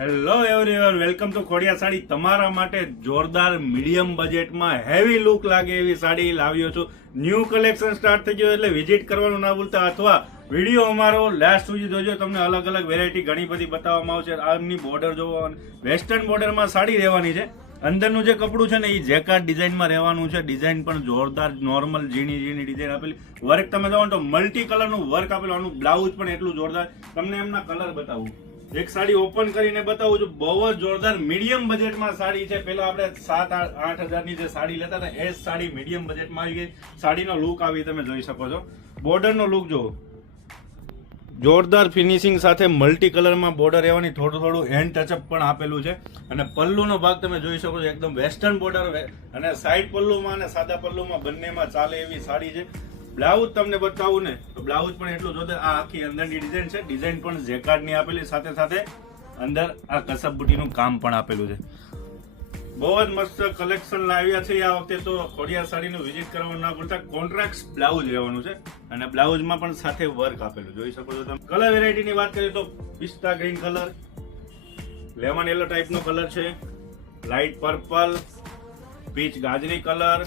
Hello everyone, welcome to Khodiya Sari. તમારા માટે જોરદાર મીડિયમ બજેટમાં હેવી લુક લાગે એવી સાડી લાવ્યો છું. ન્યૂ કલેક્શન સ્ટાર્ટ થઈ ગયો એટલે વિઝિટ કરવાનું ના ભૂલતા, અથવા વિડીયો અમારો લાસ્ટ સુધી જોજો. તમને અલગ અલગ વેરાયટી ઘણી બધી બતાવવામાં આવશે. આમની બોર્ડર જોવો, વેસ્ટર્ન બોર્ડરમાં સાડી રહેવાની છે. અંદરનું જે કપડું છે ને એ જેકાર્ડ ડિઝાઇનમાં રહેવાનું છે. ડિઝાઇન પણ જોરદાર, નોર્મલ ઝીણી ઝીણી ડિઝાઇન આપેલી. વર્ક તમે જોવો તો મલ્ટી કલરનું વર્ક આપેલું. આનું બ્લાઉઝ પણ એટલું જોરદાર. તમને એમના કલર બતાવું, એક સાડી ઓપન કરીને બતાવું છું. બહુ જ જોરદાર મીડિયમ બજેટમાં સાડી છે. પેલા આપણે 7-8 હજારની જે સાડી લેતા હતા એ સાડી મીડિયમ બજેટમાં આવી ગઈ. સાડીનો લુક આવી તમે જોઈ શકો છો. બોર્ડરનો લુક જુઓ, જોરદાર ફિનિશિંગ સાથે મલ્ટી કલરમાં બોર્ડર રહેવાની. થોડું થોડું હેન્ડ ટચઅપ પણ આપેલું છે. અને પલ્લુનો ભાગ તમે જોઈ શકો છો, એકદમ વેસ્ટર્ન બોર્ડર. અને સાઈડ પલ્લુમાં અને સાદા પલ્લુમાં બંનેમાં ચાલે એવી સાડી છે. બ્લાઉઝ તમને બતાવું ને તો બ્લાઉઝ પણ એટલું જોરદાર. આ આખી અંદરની ડિઝાઇન છે. ડિઝાઇન પણ જેકાર્ડની આપેલી, સાથે સાથે અંદર આ કસબ બુટીનું કામ પણ આપેલું છે. બહુ જ મસ્ત કલેક્શન લાવ્યા છે આ વખતે. તો ખોડિયાર સાડીનું વિઝિટ કરવાનું ના ભૂલતા. કોન્ટ્રાક્ટ બ્લાઉઝ રહેવાનું છે અને બ્લાઉઝમાં પણ સાથે વર્ક આપેલું જોઈ શકો છો તમે. કલર વેરાયટીની વાત કરીએ તો pista green colour, lemon yellow ટાઈપનો કલર છે, લાઇટ પર્પલ, પીચ ગાજરી કલર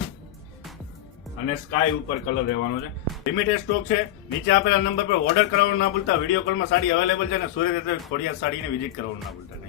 અને સ્કાય ઉપર કલર રહેવાનો છે. લિમિટેડ સ્ટોક છે. નીચે આપેલા નંબર પર ઓર્ડર કરવાનું ના ભૂલતા. વિડીયો કોલમાં સાડી અવેલેબલ છે અને સુરત ખોડિયાર સાડીને વિઝિટ કરવાનું ના ભૂલતા.